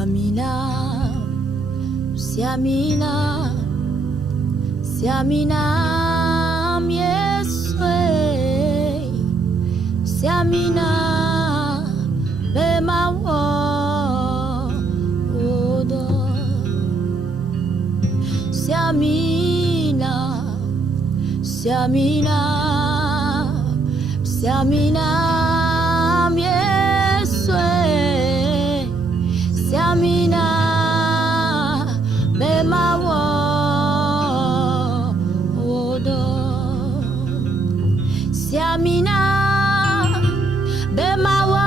Siamina, Siamina, Siamina, Yeswe, Siamina, Bemawo, Odo, Siamina, Siamina, Siamina, Yeswe, Siamina, Bemawo, Odo, Siamina, Bemawo,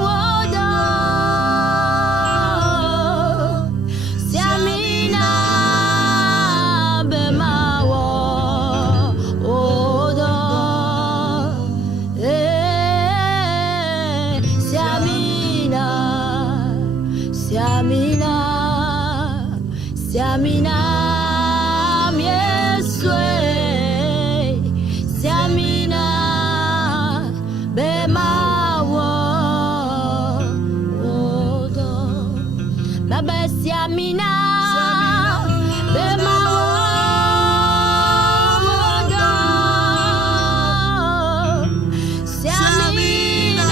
Odo, Siamina, Bemawo, Odo, Siamina, Siamina, Siamina, Yeswe, Siamina, Bemawo, Odo, Baba Siamina, Bemawo, Odo, Siamina,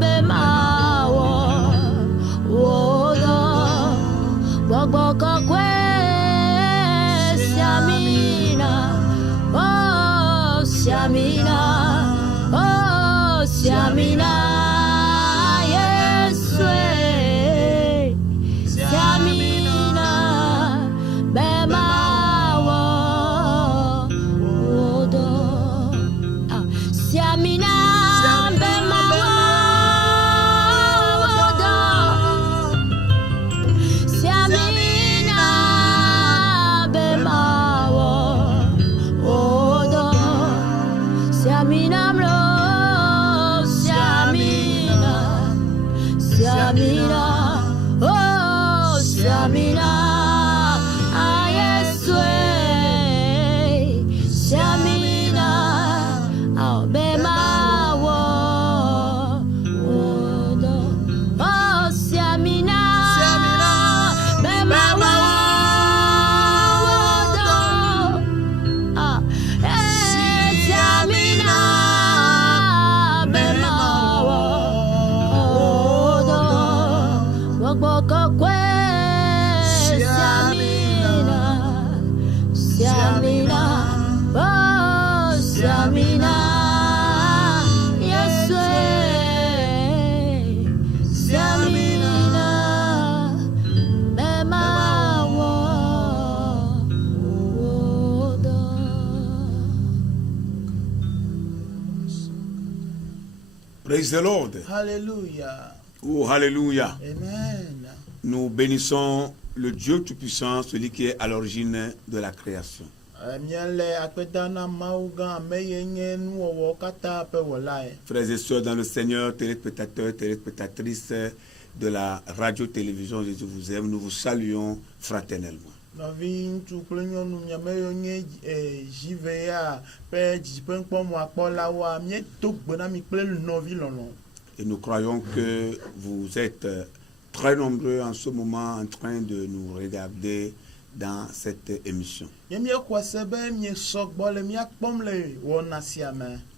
Bemawo, Odo, Bokwe, Siamina, oh Siamina, oh Siamina, Yeswe, Siamina, Bemawo, Odo, Siamina, Bemawo, Odo, Siamina, Bemawo, Odo, Siamina, Siamina, Siamina, oh Siamina, Yeswe, Siamina, oh Bemawo, Odo, oh Siamina, Bemawo, Odo, Siamina, Bemawo, Odo, Bokwe, Siamina, Siamina, oh Siamina, Yeswe, Siamina, Bemawo, Odo. Praise the Lord. Hallelujah. Oh, hallelujah. Amen. Nous bénissons le Dieu Tout-Puissant, celui qui est à l'origine de la création. Frères et sœurs dans le Seigneur, téléspectateurs, téléspectatrices de la radio-télévision Jésus vous aime, nous vous saluons fraternellement. Et nous croyons que vous êtes très nombreux en ce moment en train de nous regarder dans cette émission.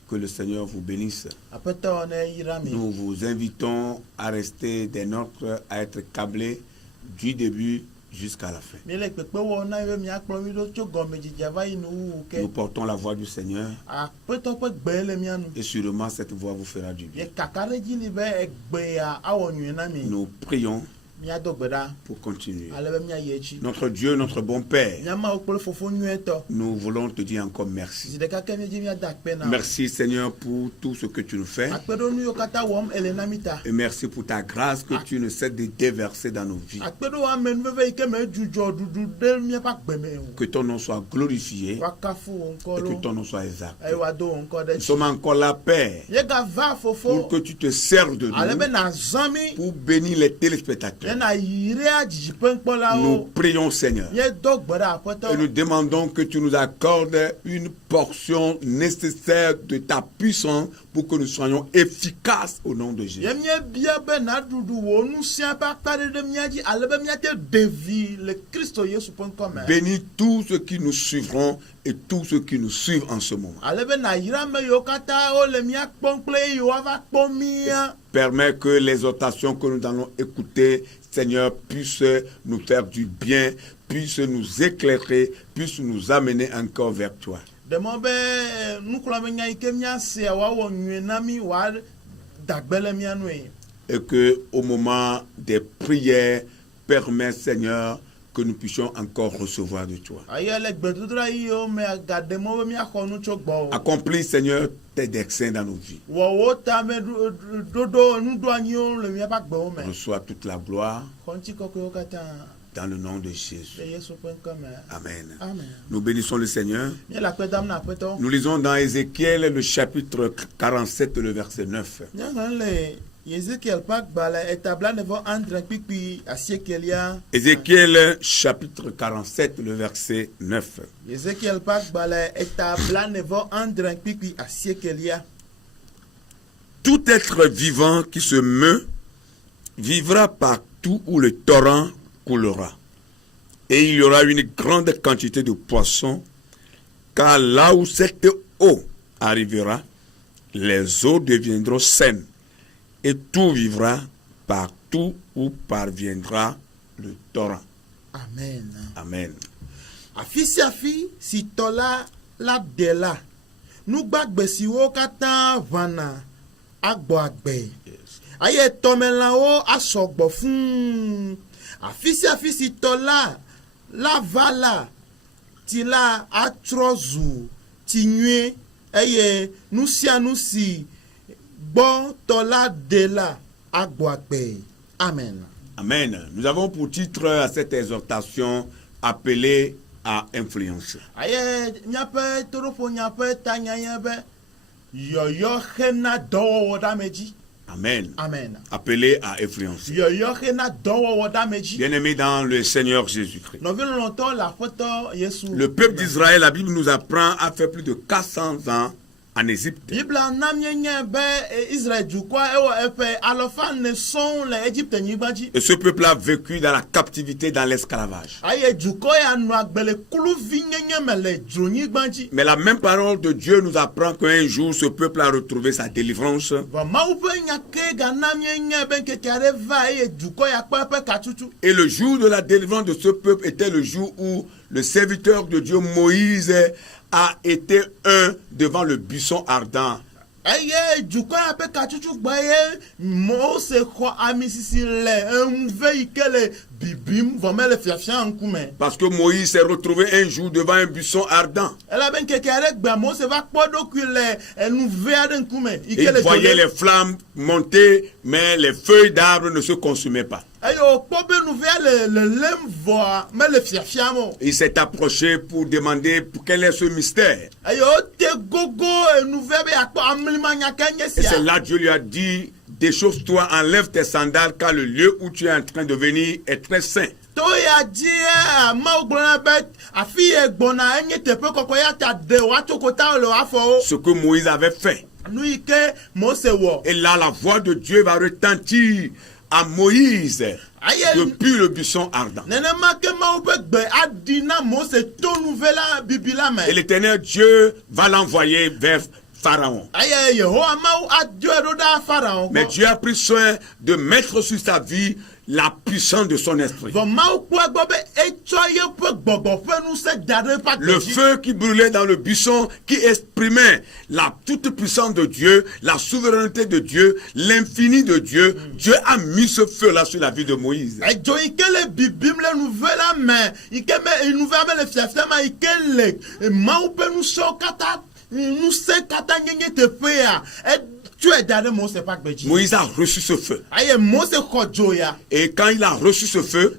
Que le Seigneur vous bénisse. Nous vous invitons à rester des nôtres, à être câblés du début jusqu'à la fin. Nous portons la voix du Seigneur et sûrement cette voix vous fera du bien. Nous prions pour continuer. Notre Dieu, notre bon Père, nous voulons te dire encore merci. Merci Seigneur pour tout ce que tu nous fais. Et merci pour ta grâce que tu ne cesses de déverser dans nos vies. Que ton nom soit glorifié et que ton nom soit exalté. Nous sommes encore là, Père, pour que tu te serves de nous, pour bénir les téléspectateurs, Nous prions, Seigneur, et nous demandons que tu nous accordes une portion nécessaire de ta puissance pour que nous soyons efficaces au nom de Jésus. Bénis tous ceux qui nous suivront et tous ceux qui nous suivent en ce moment. Permets que les exhortations que nous allons écouter, Seigneur, puissent nous faire du bien, puissent nous éclairer, puissent nous amener encore vers toi. Et que au moment des prières, permets, Seigneur, que nous puissions encore recevoir de toi. Accomplis, Seigneur, tes desseins dans nos vies. Reçois toute la gloire dans le nom de Jésus. Amen. Nous bénissons le Seigneur. Nous lisons dans Ézéchiel le chapitre 47, le verset 9. Ézéchiel chapitre 47, le verset 9. Tout être vivant qui se meut vivra partout où le torrent coulera. Et il y aura une grande quantité de poissons, car là où cette eau arrivera, les eaux deviendront saines. Et tout vivra partout où parviendra le torrent. Amen. Amen. Afi si tola la dela. Nou gbagbe si wo kata vana agbo agbe. Aye tomen la o asogbo fun. Afi si tola la vala ti la atrozu ti nue. Aye nou si bon tola de la agboagbe. Amen. Amen. Nous avons pour titre à cette exhortation appelée à influencer. Aye nyape torofo nyape tanyayebe yoyo hena dowo dameji. Amen. Amen. Appelé à influencer. Bien-aimé dans le Seigneur Jésus-Christ. Le peuple d'Israël, la Bible nous apprend, a fait plus de 400 ans en Égypte. Et ce peuple a vécu dans la captivité, dans l'esclavage. Mais la même parole de Dieu nous apprend qu'un jour ce peuple a retrouvé sa délivrance. Et le jour de la délivrance de ce peuple était le jour où le serviteur de Dieu Moïse a été un devant le buisson ardent. Parce que Moïse s'est retrouvé un jour devant un buisson ardent. Et il voyait les flammes monter, mais les feuilles d'arbres ne se consumaient pas. Il s'est approché pour demander quel est ce mystère. Et c'est là que Dieu lui a dit: déchausse-toi, enlève tes sandales, car le lieu où tu es en train de venir est très saint. Ce que Moïse avait fait. Et là, la voix de Dieu va retentir à Moïse depuis le buisson ardent. Et l'Éternel Dieu va l'envoyer vers Pharaon. Mais Dieu a pris soin de mettre sur sa vie la puissance de son esprit. Le feu qui brûlait dans le buisson, qui exprimait la toute puissance de Dieu, la souveraineté de Dieu, l'infini de Dieu. Dieu a mis ce feu-là sur la vie de Moïse. Moïse a reçu ce feu. Et quand il a reçu ce feu,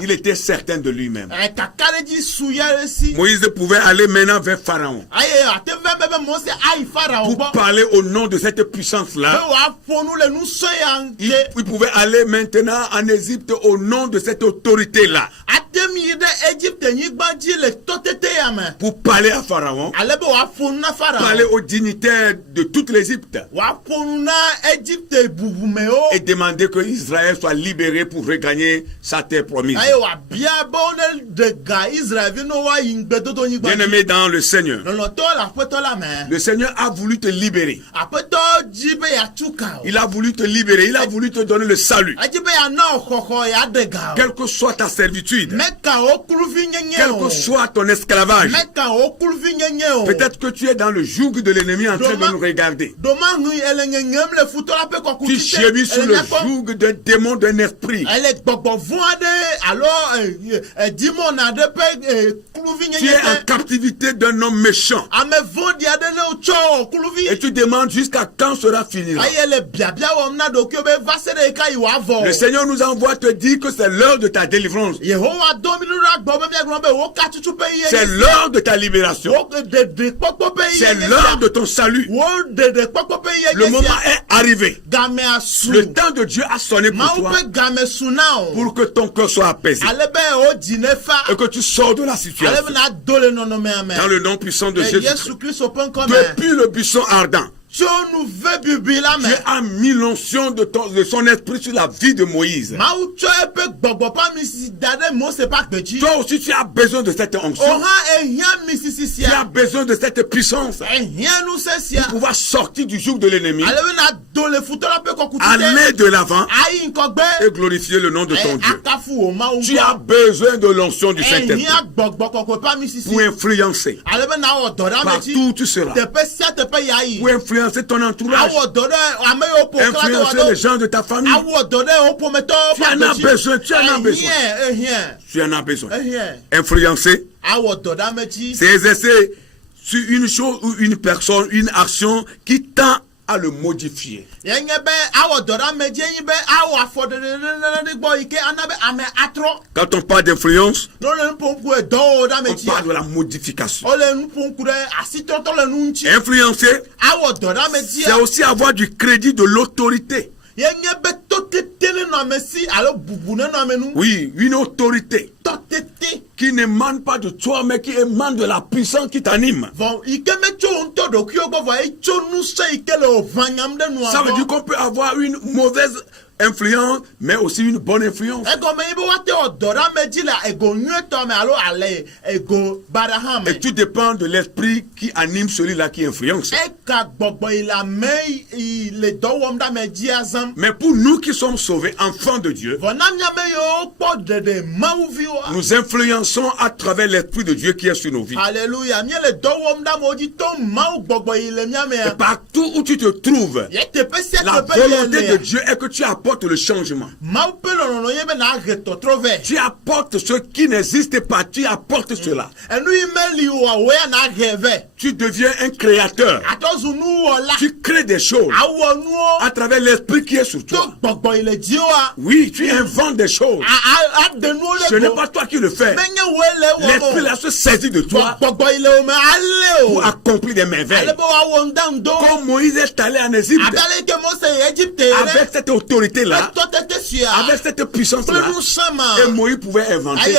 il était certain de lui-même. Moïse pouvait aller maintenant vers Pharaon pour parler au nom de cette puissance-là. Il pouvait aller maintenant en Égypte au nom de cette autorité-là pour parler à Pharaon, parler aux dignitaires de toute l'Égypte et demander que Israël soit libéré pour regagner sa terre promise. Bien-aimé dans le Seigneur, le Seigneur a voulu te libérer. Il a voulu te libérer, il a voulu te donner le salut. Quelle que soit ta servitude, quel que soit ton esclavage, peut-être que tu es dans le joug de l'ennemi en train de nous regarder. Tu gémis sous le joug d'un démon, d'un esprit. Tu es en captivité d'un homme méchant. Et tu demandes jusqu'à quand cela finira. Le Seigneur nous envoie te dire que c'est l'heure de ta délivrance. C'est l'heure de ta libération. C'est l'heure de ton salut. Le moment est arrivé. Le temps de Dieu a sonné pour toi, pour que ton cœur soit apaisé et que tu sors de la situation. Dans le nom puissant de Jésus-Christ, depuis le buisson ardent, Dieu a mis l'onction de son esprit sur la vie de Moïse. Toi aussi tu as besoin de cette onction. Tu as besoin de cette puissance pour pouvoir sortir du joug de l'ennemi, aller de l'avant et glorifier le nom de ton Dieu. Tu as besoin de l'onction du Saint-Esprit pour influencer partout où tu seras, pour influencer ton entourage, influencer les gens de ta famille. Tu en as besoin, tu en as besoin. Tu en as besoin. Influencer, c'est exercer sur une chose ou une personne, une action qui tend à le modifier. Quand on parle d'influence, on parle de la modification. Influencer, c'est aussi avoir du crédit de l'autorité. Oui, une autorité qui n'émane pas de toi, mais qui émane de la puissance qui t'anime. Ça veut dire qu'on peut avoir une mauvaise influence, mais aussi une bonne influence. Et tout dépend de l'esprit qui anime celui-là qui influence. Mais pour nous qui sommes sauvés, enfants de Dieu, nous influençons à travers l'esprit de Dieu qui est sur nos vies. Alléluia. Et partout où tu te trouves, la volonté de Dieu est que tu apportes le changement. Tu apportes ce qui n'existe pas, tu apportes cela. Tu deviens un créateur. Tu crées des choses à travers l'esprit qui est sur toi. Oui, tu inventes des choses. Ce n'est pas toi qui le fais. L'esprit là se saisit de toi pour accomplir des merveilles. Comme Moïse est allé en Égypte avec cette autorité là, avec cette puissance là, et Moïse pouvait inventer. Il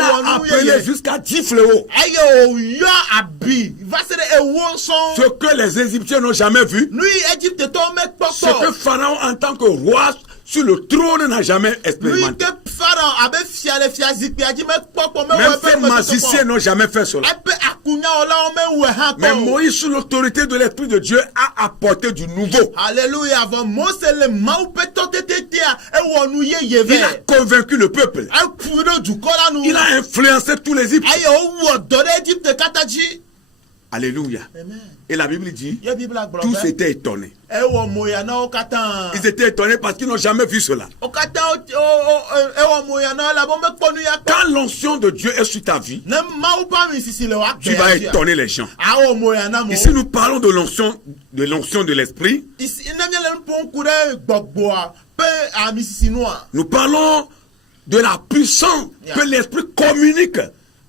a appelé jusqu'à 10 fléaux. Ce que les Égyptiens n'ont jamais vu, ce que Pharaon en tant que roi sur le trône n'a jamais expérimenté. Même ces magiciens n'ont jamais fait cela. Mais Moïse, sous l'autorité de l'Esprit de Dieu, a apporté du nouveau. Alléluia. Il a convaincu le peuple. Il a influencé tous les Égyptiens. Alléluia. Amen. Et la Bible dit, Ye Bible a tous étaient étonnés. Ewo moya na okata. Ils étaient étonnés parce qu'ils n'ont jamais vu cela. Okata ewo moya na la bombe kponu ya. Quand l'onction de Dieu est sur ta vie, Ne mau pa mi sisi le wa. tu vas étonner les gens. Awo moya na mo. Ici, nous parlons de l'onction de l'esprit. Ici ne miele pon kure gbogboa pe a mi sisi noa. Nous parlons de la puissance que l'esprit communique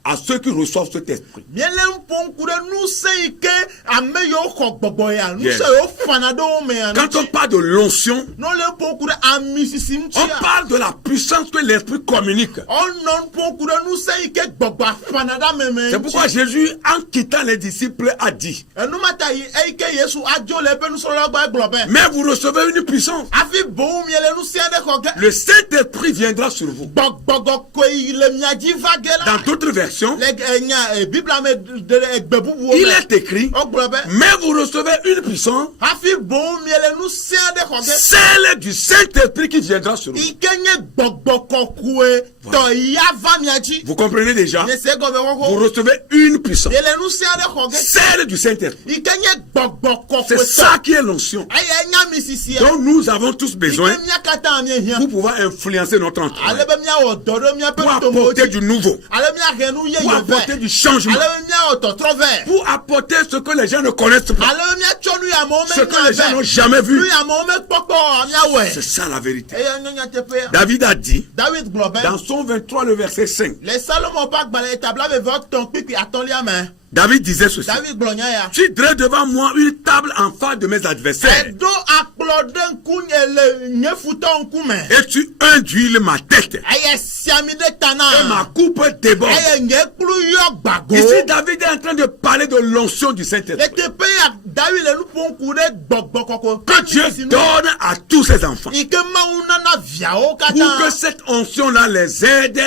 à ceux qui reçoivent cet esprit. Miele pon kure nou se ike ame yo ko gbogbo ya. Nou se yo fanado me ya. Quand on parle de l'onction, Non le pon kure a mi sisi mchi. on parle de la puissance que l'esprit communique. On non pon kure nou se ike gbogbo fanada me. C'est pourquoi Jésus, en quittant les disciples, a dit, Enu mata yi ike Yesu ajo le pe nou so lo gba globe. mais vous recevez une puissance. Afi bon miele nou se de ko ge. Le Saint-Esprit viendra sur vous. Gbogbo ko le miaji vage la. Dans d'autres versions, Bible ame de gbebubu. il est écrit, O globe. mais vous recevez une puissance, Afi bon miele nou se de ko ge. celle du Saint-Esprit qui viendra sur vous. Ikenye gbogbo ko kue to ya va miaji. Vous comprenez déjà? Ne se go be Vous ko. recevez une puissance, Miele nou se de ko ge. celle du Saint-Esprit. Ikenye gbogbo ko kue. C'est ça qui est l'onction Aye nya mi sisi. dont nous avons tous besoin Ikenye kata mi hia. pour pouvoir influencer notre entourage, Ale be mia o dodo mia pe pour to mo. apporter du nouveau, Ale mia genu ye pour yo apporter ve. du changement, Ale mia o to trove. pour apporter ce que les gens ne connaissent pas, Ale mia chonu ya mo ce me que les gens n'ont jamais vu. Nu ya mo me poko mia we. C'est ça la vérité. Eye nyonya tepe. David a dit, David globe. dans Psaume 23, le verset 5, Les Salomon pas balé tabla ve votre ton pipi attend lia main. David disait ceci, David glonya ya. tu dresses devant moi une table en face de mes adversaires Edo aploden kunye le nyefuton kume. et tu induis ma tête Eye siami de et tana. ma coupe déborde. Eye nyeklu yo gbago. Ici, David est en train de parler de l'onction du Le Saint-Esprit tepe ya David le lu pon kude gbogbo koko. que Dieu donne à tous ses enfants Ike mauna na viao pour kata. que cette onction-là les aide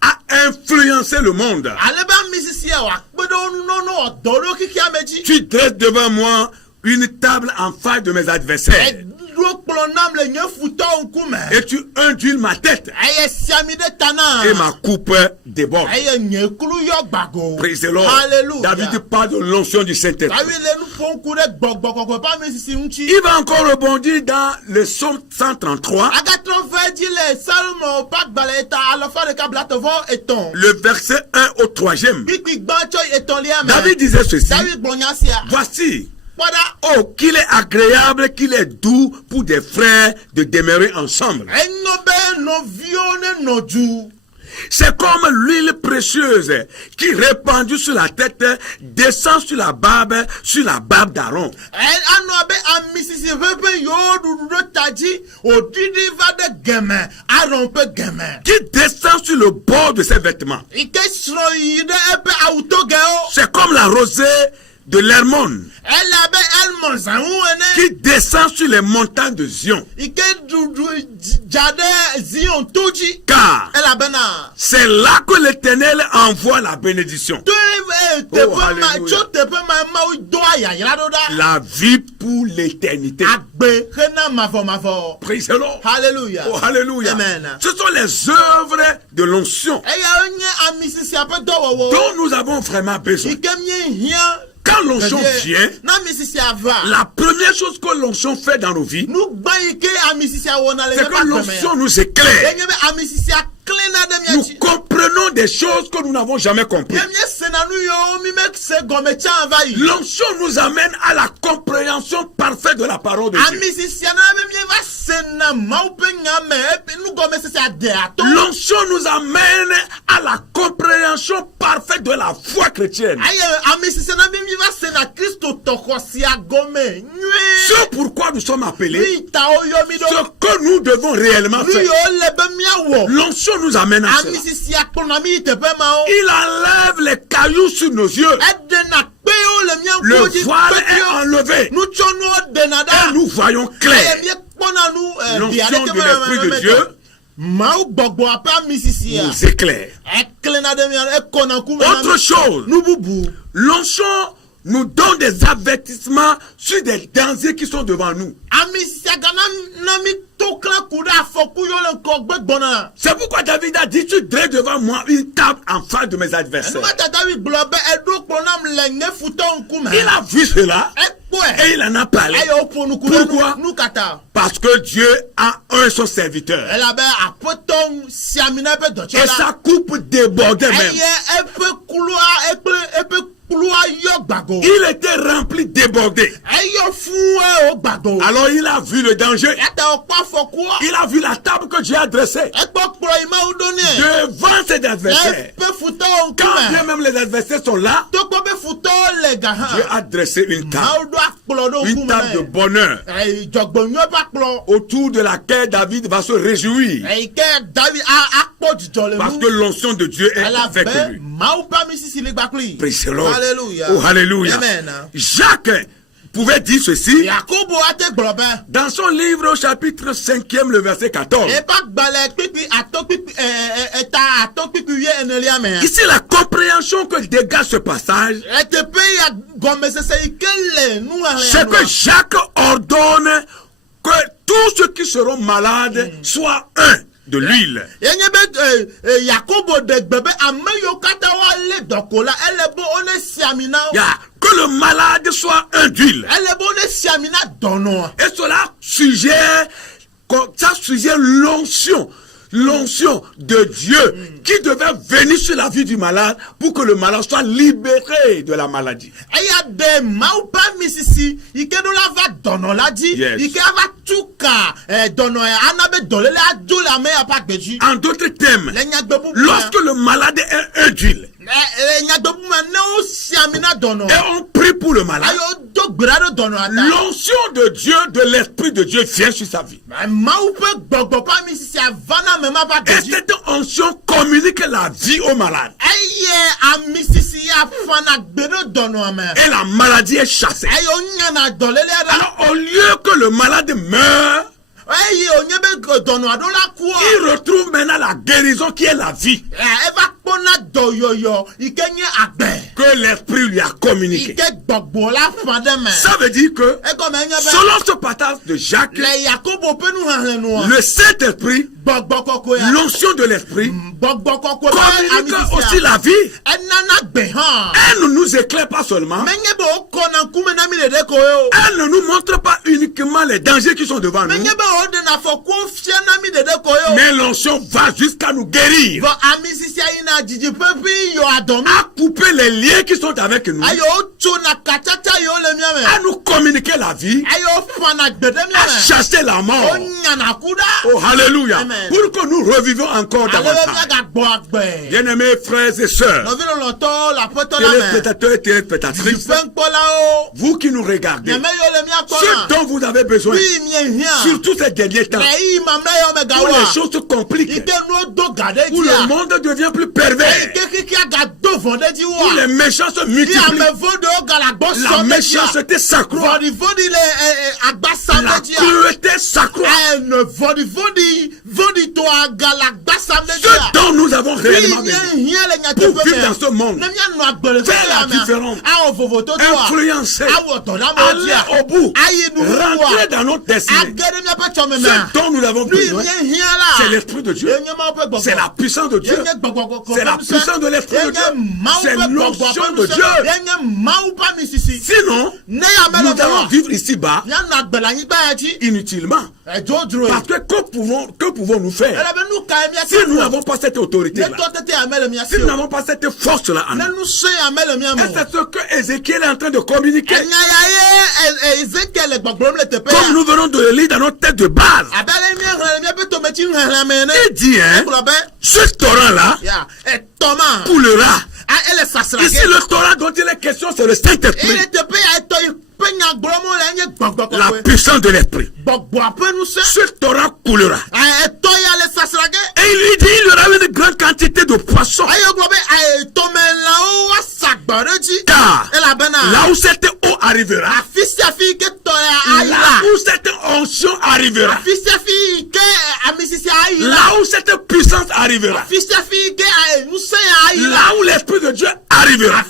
à influencer le monde. Aleba misisi ya wa kpedo no no odoro kiki ameji. Tu dresses devant moi une table en face de mes adversaires Edo klonam le nyefuton kume. et tu induis ma tête Eye siami de tana. et ma coupe déborde. Eye nyeklu yo gbago. Praise the Lord. Hallelujah. David parle de l'onction du Saint-Esprit. David le lu pon kude gbogbo koko pa misisi unchi. Il va encore rebondir dans le psaume 133, Agatron fait dire les salmons pas baleta à la fin de cablatevo eton. le verset 1 au 3e. Pipi gbancho eton liam. David disait ceci, David blonyasia. voici, Pada oh, qu'il est agréable, qu'il est doux pour des frères de demeurer ensemble. enobe no vione no ju. C'est comme l'huile précieuse qui répandue sur la tête descend sur la barbe d'Aaron. El anobe amisisi vepe yo du taji odidi va de gemen arompe gemen. Qui descend sur le bord de ses vêtements. Ike sro yide epe auto geo. C'est comme la rosée de l'Hermon El abe el monzan ene. qui descend sur les montagnes de Zion. Ike du jade zion toji. Car El abena. c'est là que l'Éternel envoie la bénédiction, Oh, hallelujah. la vie pour l'éternité. Praise the Lord. Hallelujah. Oh, hallelujah. Amen. Ce sont les œuvres de l'onction dont nous avons vraiment besoin. Quand l'onction vient, la première chose que l'onction fait dans nos vies, c'est que l'onction nous éclaire. Nous comprenons des choses que nous n'avons jamais comprises. L'onction nous amène à la compréhension parfaite de la parole de Dieu. L'onction nous amène à la compréhension parfaite de la foi chrétienne. C'est pourquoi nous sommes appelés, ce que nous devons réellement faire. L'onction nous amène à cela. Il enlève les cailloux sur nos yeux. Le voile est enlevé. Et nous voyons clair. L'onction de l'Esprit de Dieu nous éclaire. Autre chose, l'onction nous donne des avertissements sur des dangers qui sont devant nous. C'est pourquoi David a dit, tu dresses devant moi une table en face de mes adversaires. Il a vu cela et il en a parlé. Pourquoi? Parce que Dieu a un son serviteur. Et sa coupe débordait même. Il était rempli, débordé. Alors il a vu le danger. Il a vu la table que Dieu a dressée devant ses adversaires. Quand bien même les adversaires sont là, Dieu a dressé une table de bonheur autour de laquelle David va se réjouir. Parce que l'onction de Dieu est avec lui. Praise the Lord. Alléluia. Oh, alléluia. Amen. Jacques pouvait dire ceci dans son livre au chapitre 5e, le verset 14. Ici, la compréhension que dégage ce passage, c'est que Jacques ordonne que tous ceux qui seront malades soient un de l'huile. Que le malade soit un d'huile. Et cela suggère l'onction de Dieu qui devait venir sur la vie du malade pour que le malade soit libéré de la maladie. Yes. En d'autres termes, lorsque le malade est un d'huile et on prie pour le malade, l'onction de Dieu, de l'Esprit de Dieu vient sur sa vie. Et cette onction communique la vie au malade. Et la maladie est chassée. Alors au lieu que le malade meure, il retrouve maintenant la guérison qui est la vie que l'Esprit lui a communiqué. Ça veut dire que selon ce passage de Jacques, le Saint-Esprit, l'onction de l'Esprit, communique aussi la vie. Elle ne nous éclaire pas seulement, elle ne nous montre pas uniquement les dangers qui sont devant nous, mais l'onction va jusqu'à nous guérir, à couper les liens qui sont avec nous, à nous communiquer la vie, à chasser la mort. Oh, alléluia. Amen. Pour que nous revivions encore davantage. Bien-aimés frères et sœurs, téléspectateurs et téléspectatrices, vous qui nous regardez, ce dont vous avez besoin, surtout ces derniers temps, où les choses se compliquent, où le monde devient plus pervers, où les méchants se multiplient, la méchanceté s'accroît, la cruauté s'accroît. Ce dont nous avons réellement besoin pour vivre dans ce monde, faire la différence, influencer, aller au bout, rentrer dans notre destinée. Ce dont nous avons besoin, c'est l'Esprit de Dieu, c'est la puissance de Dieu, c'est la puissance de l'Esprit de Dieu, c'est l'onction de Dieu. Sinon, nous allons vivre ici-bas inutilement. Parce que pouvons-nous faire si nous n'avons pas cette autorité-là, si nous n'avons pas cette force-là en nous? Et c'est ce que Ézéchiel est en train de communiquer. Comme nous venons de le lire dans notre tête de base. Il dit, ce torrent-là coulera. Ici, le Torah dont il est question, c'est le Saint-Esprit. La puissance de l'Esprit. Ce Torah coulera. Et il lui dit, il y aura une grande quantité de poissons. Car là où cette eau arrivera, là où cette onction arrivera, là où cette puissance arrivera, là où l'Esprit de Dieu arrivera,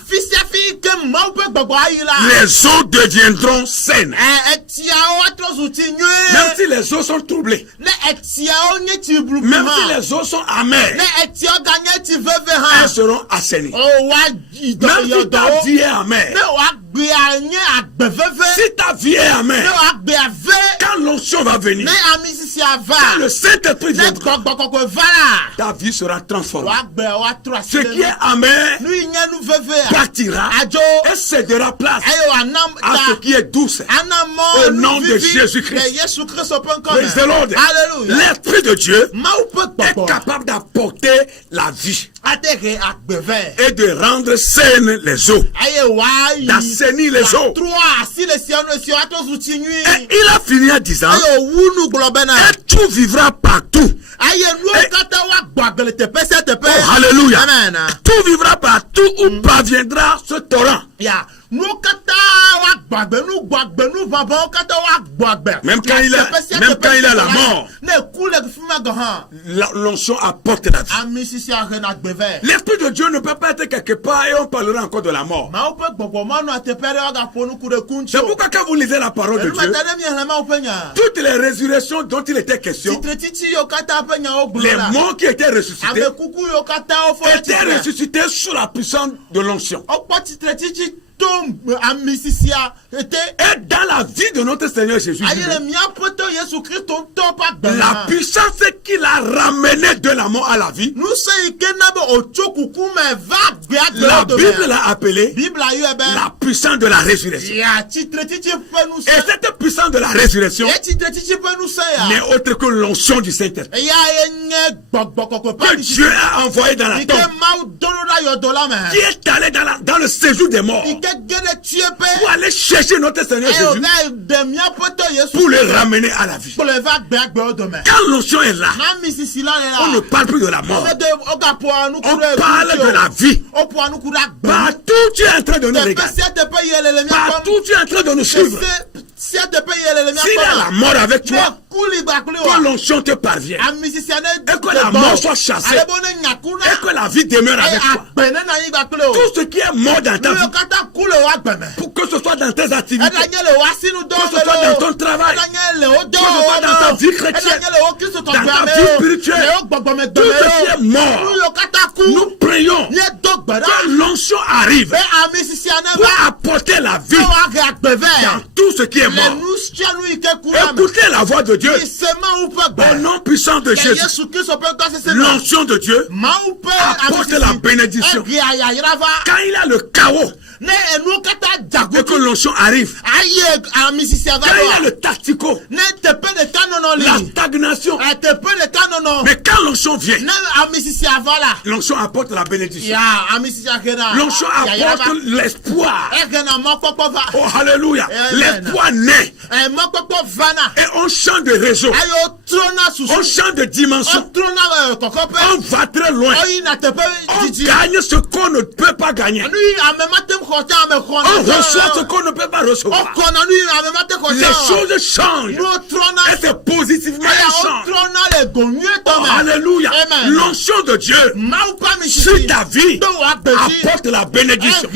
les eaux deviendront saines. Même si les eaux sont troublées, même si les eaux sont amères, elles seront assainies. Même si ta vie est amère, si ta vie est amère, quand l'onction va venir, quand le Saint-Esprit viendra, ta vie sera transformée. Ce qui est amer partira et cédera place à ce qui est douce. Au nom de Jésus-Christ. Praise the Lord. L'Esprit de Dieu est capable d'apporter la vie et de rendre saines les eaux, d'assainir les eaux. Et il a fini en disant, et tout vivra partout. Oh, alléluia. Tout vivra partout où parviendra ce torrent. Même quand il est à la mort, l'onction apporte la vie. L'Esprit de Dieu ne peut pas être quelque part et on parlera encore de la mort. C'est pourquoi quand vous lisez la parole de Dieu, toutes les résurrections dont il était question, les morts qui étaient ressuscités étaient ressuscités sous la puissance de l'onction. Et dans la vie de notre Seigneur Jésus, la puissance qu'il a ramené de la mort à la vie, la Bible l'a appelé la puissance de la résurrection. Et cette puissance de la résurrection n'est autre que l'onction du Saint-Esprit que Dieu a envoyé dans la tombe, qui est allé dans le séjour des morts pour aller chercher notre Seigneur Jésus pour le ramener à la vie. Quand l'onction est là, on ne parle plus de la mort, on parle de la vie. Partout tu es en train de nous regarder, partout tu es en train de nous suivre. S'il y a la mort avec toi, que l'onction te parvienne, et que la mort soit chassée, et que la vie demeure avec toi. Tout ce qui est mort dans ta vie, pour que ce soit dans tes activités, que ce soit dans ton travail, que ce soit dans ta vie chrétienne, dans ta vie spirituelle, tout ce qui est mort, nous prions que l'onction arrive pour apporter la vie dans tout ce qui est mort. Écoutez la voix de Dieu au nom puissant de Jésus. L'onction de Dieu apporte la bénédiction. Quand il a le chaos, et que l'onction arrive, quand il a le tactico, la stagnation, mais quand l'onction vient, l'onction apporte la bénédiction. L'onction apporte l'espoir. Oh, alléluia. L'espoir naît. Et on change de réseau, on change de dimension, on va très loin, on gagne ce qu'on ne peut pas gagner, on reçoit ce qu'on ne peut pas recevoir. Les choses changent et c'est positivement elles changent. Oh, alléluia. L'onction de Dieu sur ta vie apporte la bénédiction,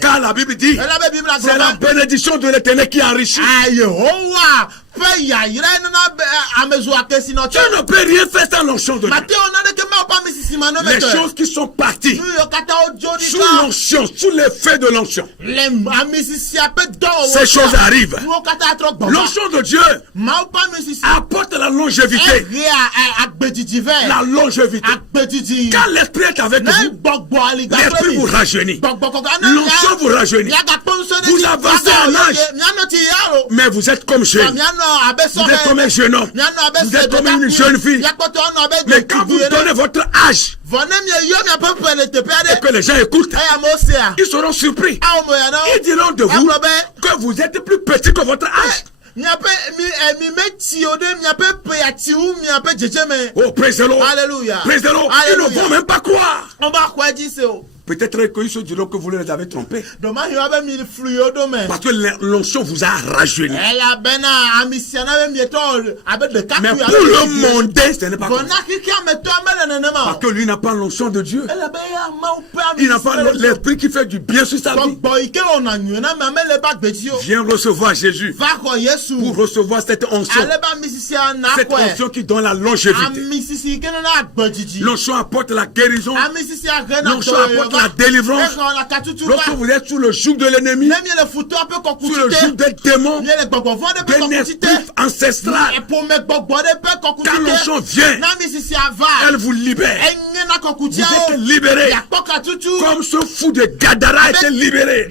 car la Bible dit c'est la bénédiction de l'Éternel qui enrichit. Tu ne peux rien faire sans l'onction de Dieu. Les choses qui sont parties sous l'onction, sous l'effet de l'onction, ces choses arrivent. L'onction de Dieu apporte la longévité. La longévité. Quand l'esprit est avec vous, l'esprit vous rajeunit. L'onction vous rajeunit. Vous avancez en âge, mais vous êtes comme jeune. Vous êtes comme un jeune homme. Vous êtes comme une jeune fille. Mais quand vous donnez votre âge et que les gens écoutent, ils seront surpris. Ils diront de vous que vous êtes plus petit que votre âge. Oh, praise the Lord. Alléluia. Praise the Lord. Ils ne vont même pas croire. Peut-être qu'ils se diront que vous les avez trompés. Parce que l'onction vous a rajeuni. Mais pour le mondain, ce n'est pas comme ça. Parce que lui n'a pas l'onction de Dieu. Il n'a pas l'esprit qui fait du bien sur sa vie. Viens recevoir Jésus pour recevoir cette onction. Cette onction qui donne la longévité. L'onction apporte la guérison. L'onction apporte la délivrance. Lorsque vous êtes sous le joug de l'ennemi, sous le joug des démons, d'un esprit ancestral, quand l'onction vient, elle vous libère. Vous êtes libéré. Comme ce fou de Gadara a été libéré.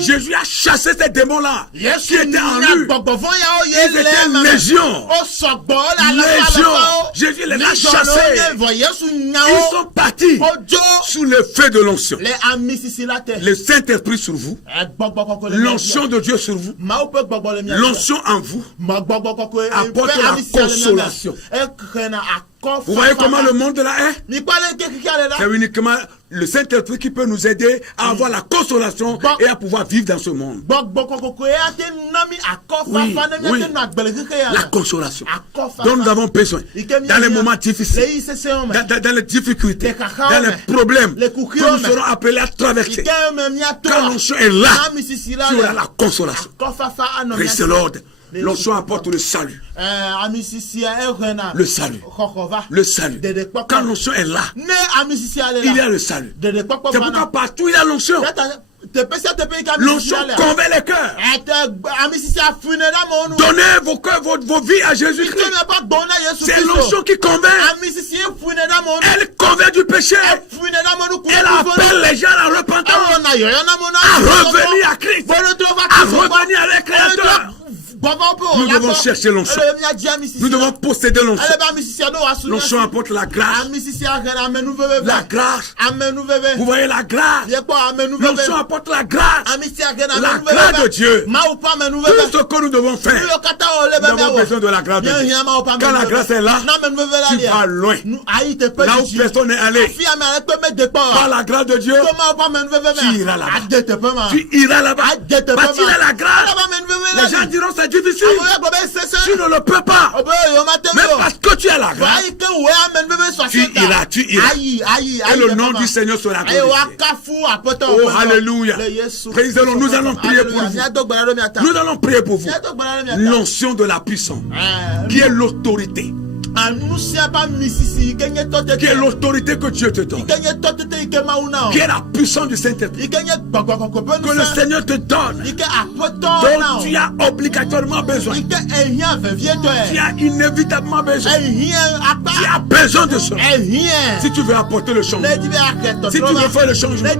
Jésus a chassé ces démons-là qui étaient en lui. Ils étaient légion. Légion. Jésus les a chassés. Ils sont partis sous le feu de l'onction. Le Saint-Esprit sur vous. L'onction de Dieu sur vous. L'onction en vous apporte la consolation. Vous voyez comment le monde là est? C'est uniquement le Saint-Esprit qui peut nous aider à avoir la consolation et à pouvoir vivre dans ce monde. Oui, oui. La consolation dont nous avons besoin dans les moments difficiles, dans les difficultés, dans les problèmes que nous serons appelés à traverser. Quand l'onction est là, tu auras la consolation. Praise the Lord. L'onction apporte le salut. Le salut. Le salut. Quand l'onction est là, il y a le salut. C'est pourquoi partout il y a l'onction. L'onction convainc les cœurs. Donnez vos cœurs, vos vies à Jésus-Christ. C'est l'onction qui convainc. Elle convainc du péché. Elle appelle les gens à la repentance, à revenir à Christ, à revenir à leur Créateur. Nous devons chercher l'onction. Nous devons posséder l'onction. L'onction apporte la grâce. La grâce. Vous voyez la grâce. L'onction apporte la grâce. La grâce de Dieu. Tout ce que nous devons faire, nous avons besoin de la grâce de Dieu. Quand la grâce est là, tu vas loin. Là où personne n'est allé. Par la grâce de Dieu, tu iras là-bas. Tu iras là-bas. Bâtir la grâce. Les gens diront c'est difficile. Tu ne le peux pas. Mais parce que tu as la grâce, tu iras. Et le nom du Seigneur sera glorifié. Oh, alléluia. Praise the Lord. Nous allons prier pour vous. Nous allons prier pour vous. L'onction de la puissance, qui est l'autorité. Qui est l'autorité que Dieu te donne. Qui est la puissance du Saint-Esprit. Que le Seigneur te donne. Dont tu as obligatoirement besoin. Tu as inévitablement besoin. Tu as besoin de ça. Si tu veux apporter le changement. Si tu veux faire le changement.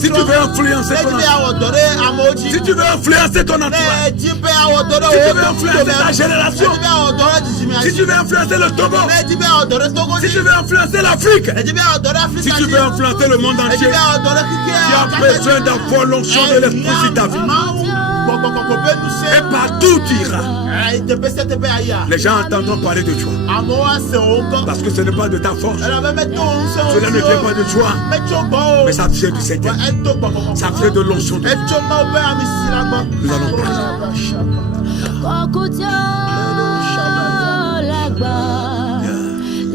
Si tu veux influencer ton entourage. Si tu veux influencer ton entourage. Si tu veux influencer ta génération. Si tu veux influencer le Togo, si tu veux influencer l'Afrique, si tu veux influencer le monde entier, tu as besoin d'avoir l'onction de l'Esprit sur ta vie. Et partout tu iras, les gens entendront parler de toi. Parce que ce n'est pas de ta force. Cela ne vient pas de toi. Mais ça vient du Seigneur. Ça vient de l'onction de Dieu. Nous allons prier.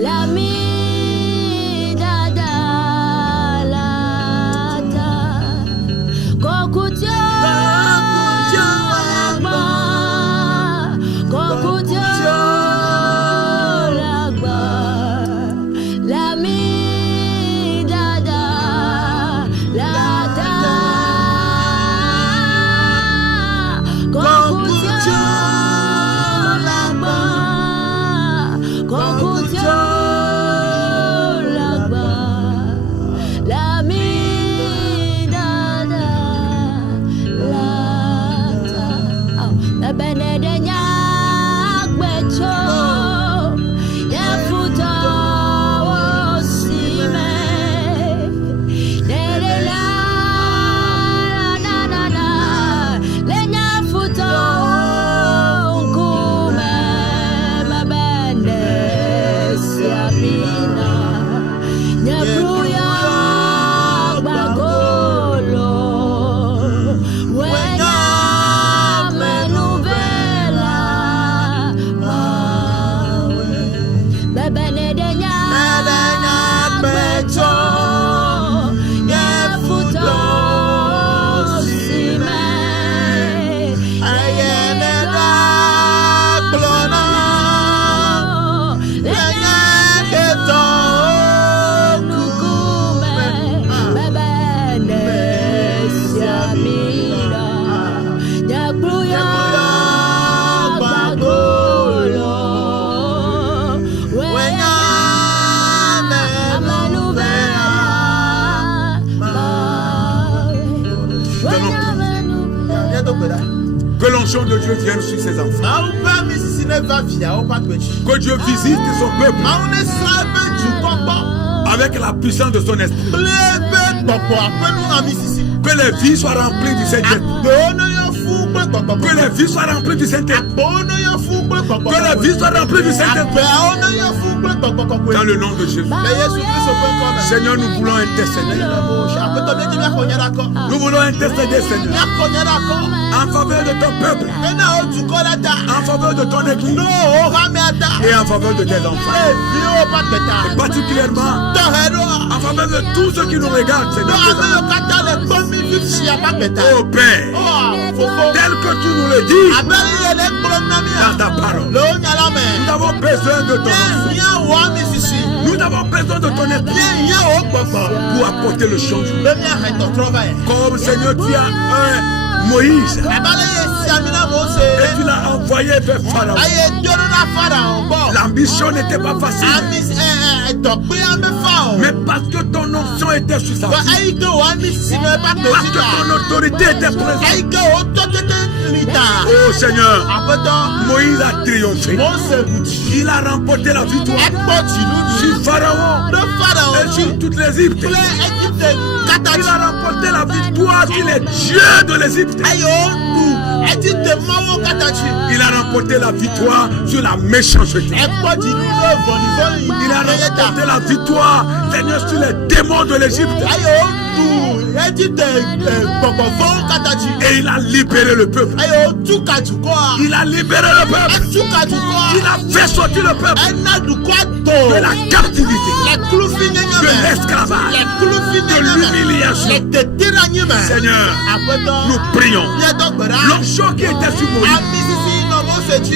L'ami dada la da kokutio l'ami dada la da kokutio la Dieu vienne sur ses enfants. Que Dieu visite son peuple avec la puissance de son esprit. Que les vies soient remplies du Saint-Esprit. Que les vies soient remplies du Saint-Esprit. Que les vies soient remplies du Saint-Esprit. Dans le nom de Jésus. Seigneur, nous voulons intercéder. Nous voulons intercéder, Seigneur, en faveur de ton peuple, en faveur de ton église et en faveur de tes enfants. Et particulièrement en faveur de tous ceux qui nous regardent, Seigneur. Oh Père, tel que tu nous le dis dans ta parole, nous avons besoin de ton esprit. Nous avons besoin de ton esprit pour apporter le changement. Comme Seigneur, tu as un Moïse et tu l'as envoyé vers Pharaon. L'ambition n'était pas facile, mais parce que ton onction était sur sa vie, parce que ton autorité était présente. Oh Seigneur, Moïse a triomphé. Il a remporté la victoire sur Pharaon et sur toute l'Égypte. Il a remporté la victoire sur les dieux de l'Égypte. Il a remporté la victoire sur la méchanceté. Il a remporté la victoire, Seigneur, sur les démons de l'Égypte. Et il a libéré le peuple. Il a libéré le peuple. Il a fait sortir le peuple de la captivité, de l'esclavage, de l'humiliation. Seigneur, nous prions. L'onction qui était sur Moïse,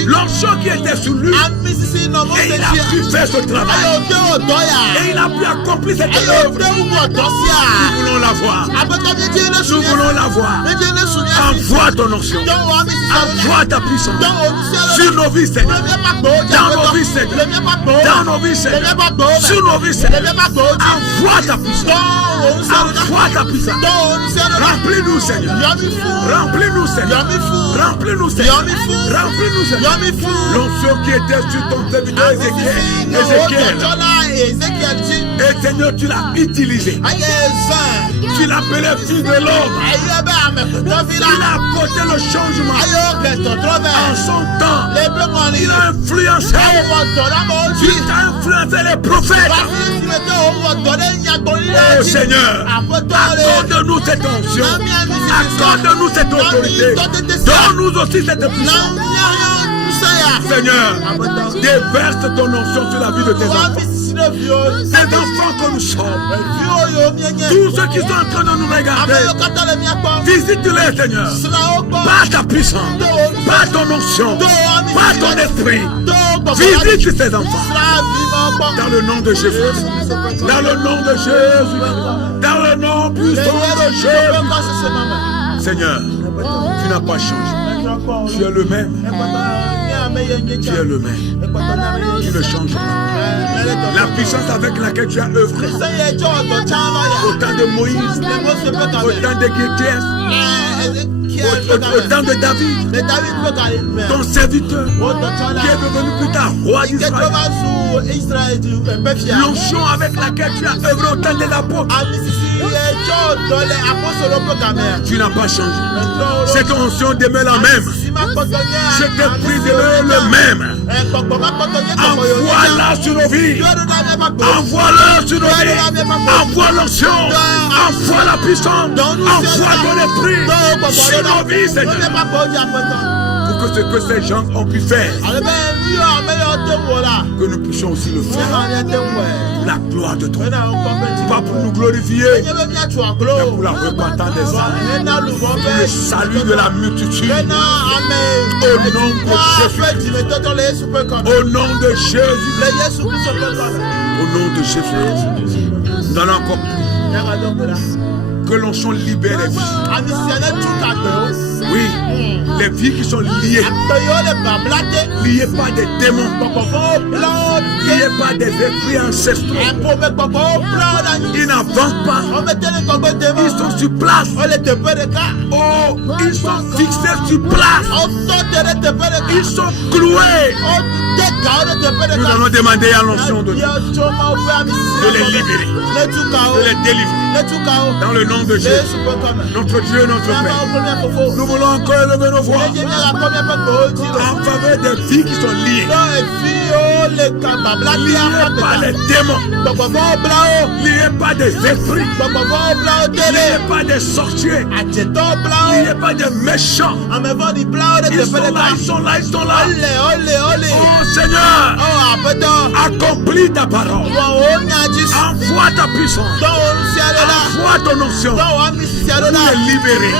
l'onction qui était sur lui, et il a pu faire ce travail. Et il a pu accomplir cette œuvre. Nous voulons la voir. Nous voulons la voir. Envoie ton onction. Envoie ta puissance sur nos vies, Seigneur. Dans nos vies, Seigneur. Dans nos vies, Seigneur. Sur nos vies, Seigneur. Envoie ta puissance. Envoie ta puissance. Remplis-nous, Seigneur. Remplis-nous, Seigneur. Remplis-nous, Seigneur. Remplis-nous, Seigneur. L'onction qui était sur ton serviteur Ézéchiel. Et Seigneur, tu l'as utilisé. Tu l'appelais fils de l'homme. Il a apporté le changement. En son temps, il a influencé. Tu as influencé les prophètes. Oh Seigneur, accorde-nous cette onction. Accorde-nous cette autorité. Donne-nous aussi cette puissance. Seigneur, déverse ton onction sur la vie de tes enfants. Ces enfants que nous sommes, tous ceux qui sont en train de nous regarder, visite-les, Seigneur, par ta puissance, par ton onction, par ton esprit. Visite ces enfants dans le nom de Jésus, dans le nom de Jésus, dans le nom puissant de Jésus. Seigneur, tu n'as pas changé. Tu es le même. Tu es le même. Tu ne changes pas. La puissance avec laquelle tu as œuvré au temps de Moïse, au temps de Gédéon, au temps de David, ton serviteur, qui est devenu plus tard roi d'Israël. L'onction avec laquelle tu as œuvré au temps des apôtres. Tu n'as pas changé. Cette onction demeure la même. Cet esprit demeure le même. Envoie-la sur nos vies. Envoie-la sur nos vies. Envoie l'onction. Envoie la puissance. Envoie ton esprit sur nos vies, Seigneur. Pour que ce que ces gens ont pu faire, que nous puissions aussi le faire. La gloire de toi. Pas pour nous glorifier, mais pour la repentance des âmes. Pour le salut de la multitude. Au nom de Jésus. Au nom de Jésus. Au nom de Jésus. Donne encore plus. Que l'onction libère les vies. Oui, les vies qui sont liées par des démons, liées par des esprits ancestraux. Ils n'avancent pas. Ils sont sur place. Oh, ils sont fixés sur place. Ils sont cloués. Nous allons demander à l'onction de Dieu de les libérer, de les délivrer. Dans le nom de Jésus, notre Dieu, notre Père, nous voulons encore élever nos voix en faveur des vies qui sont liées. Liées par les démons, liées par des esprits, liées par des sorciers, liées par des méchants. Ils sont là. Oh Seigneur, accomplis ta parole. Envoie ta puissance. Envoie ton onction pour les libérer.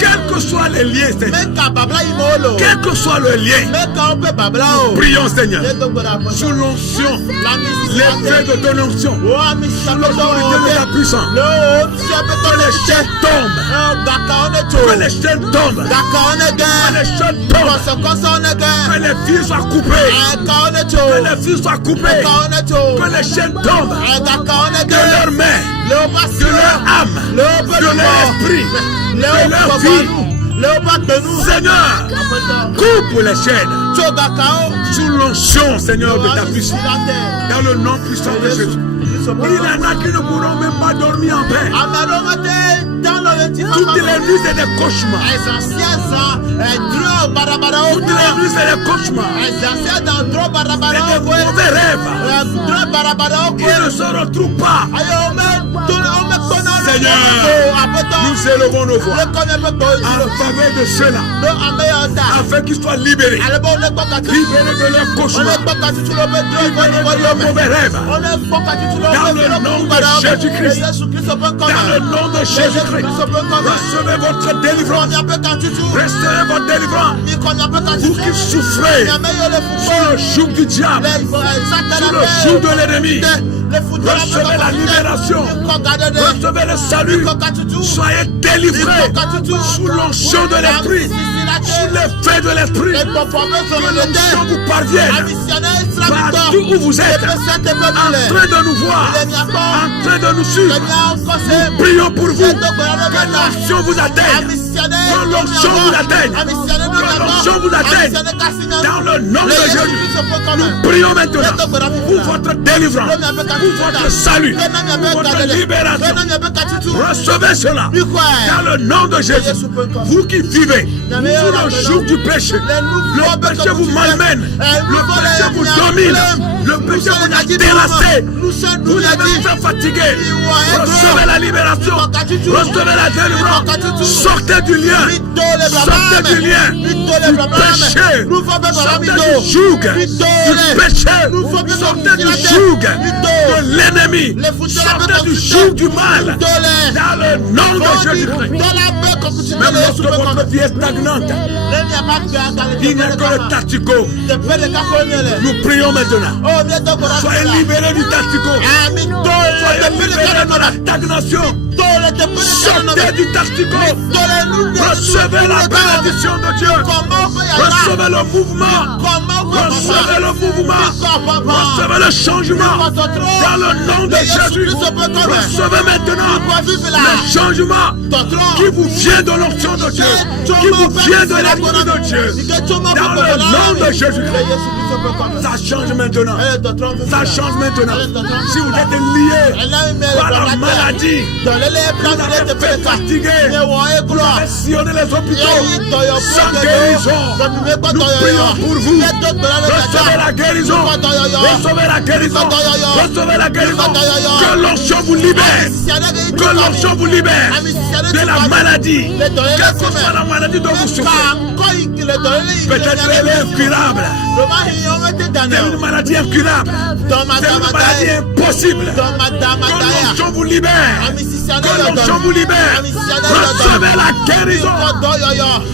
Quels que soient les liens, Seigneur. Quel que soit le lien, prions, Seigneur, sous l'onction, l'effet de ton onction, sous l'autorité de ta puissance. Que les chaînes tombent. Que les chaînes tombent. Que les chaînes tombent. Que les fils soient coupés. Que les fils soient coupés. Que les chaînes tombent. De leurs mains, de leur âme, de leur esprit, de leur vie. Seigneur, coupe les chaînes sous l'onction, Seigneur, de ta puissance. Dans le nom puissant de Jésus. Il y en a qui ne pourront même pas dormir en paix. Toutes les nuits, c'est des cauchemars. Toutes les nuits, c'est des cauchemars. C'est des mauvais rêves. Ils ne se retrouvent pas. Seigneur, nous élevons nos voix en faveur de ceux-là, afin qu'ils soient libérés. Libérés de leurs cauchemars. Libérés de leurs mauvais rêves. Dans le nom de Jésus-Christ. Dans le nom de Jésus-Christ. Recevez votre délivrance. Recevez votre délivrance. Vous qui souffrez sous le joug du diable, sous le joug de l'ennemi, recevez la libération. Recevez le salut. Soyez délivrés sous l'onction de l'esprit, sous l'effet de l'esprit. Que l'onction vous parvienne partout où vous êtes, en train de nous voir, en train de nous suivre. Nous prions pour vous. Que l'onction vous atteigne. Que l'onction vous atteigne. Que l'onction vous atteigne. Dans le nom de Jésus, nous prions maintenant pour votre délivrance, pour votre salut, pour votre libération. Recevez cela dans le nom de Jésus. Vous qui vivez sous le joug du péché, le péché vous malmène, le péché vous domine, le péché vous a délassé, vous avez fait fatiguer. Recevez la libération, recevez la délivrance. Sortez du lien, sortez du lien du péché, sortez du joug du péché, sortez du joug de l'ennemi, sortez du joug du mal. Dans le nom de Jésus-Christ. Même lorsque votre vie est stagnante, il n'y a que le tactico. Nous prions maintenant. Soyez libérés du tactico. Soyez libérés de la stagnation. Sortez du tactico. Recevez la bénédiction de Dieu. Recevez le mouvement. Recevez le mouvement. Recevez le changement. Dans le nom de Jésus. Recevez maintenant le changement qui vous vient de l'onction de Dieu, qui vous vient de l'esprit de Dieu. Dans le nom de Jésus-Christ. Ça change maintenant. Ça change maintenant. Si vous êtes lié par la maladie, vous avez fait fatiguer, vous avez sillonné les hôpitaux sans guérison. Nous prions pour vous. Recevez la guérison. Recevez la guérison. Recevez la guérison. Que l'onction vous libère. Que l'onction vous libère de la maladie. Quelle que soit la maladie dont vous souffrez. Peut-être elle est incurable. une maladie incurable. C'est une maladie impossible. Que l'onction vous libère. Que l'onction vous libère. Recevez la guérison.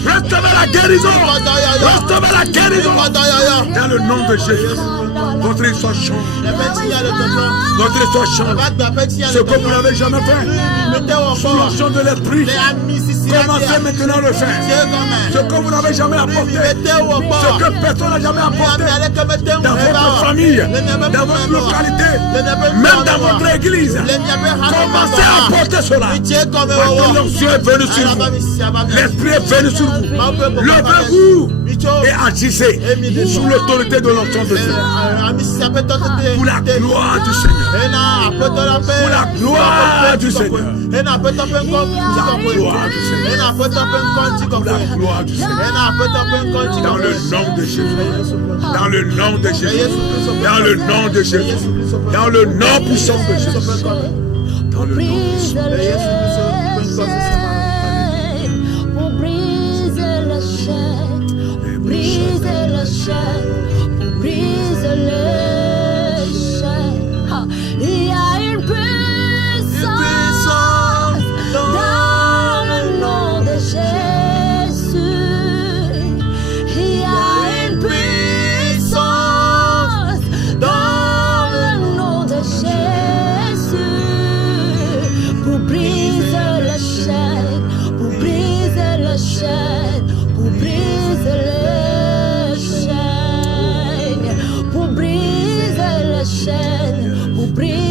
Recevez la guérison. Recevez la guérison. Dans le nom de Jésus. Votre histoire change. Votre histoire change. Ce que vous n'avez jamais fait. Sous l'onction de l'esprit. Commencez maintenant à le faire. Ce que vous n'avez jamais apporté. Ce que personne n'a jamais apporté. Dans votre famille. Dans votre localité. Même dans votre église. Commencez à apporter cela. Parce que l'onction est venue sur vous. L'esprit est venu sur vous. Levez-vous et agissez sous l'autorité de l'onction de Dieu. Pour la gloire du Seigneur. Pour la gloire du Seigneur. Pour la gloire du Seigneur. Pour la gloire du Seigneur. Dans le nom de Jésus. Dans le nom de Jésus. Dans le nom de Jésus. Dans le nom puissant de Jésus. Dans le nom puissant de Jésus. Pour briser la chaîne. Briser la chaîne. Pour briser le chaîne. Il y a une puissance dans le nom de Jésus. Il y a une puissance dans le nom de Jésus. Pour briser la chaîne. Pour briser la chaîne. Pour briser le chaîne. Pour briser la chaîne. Pour briser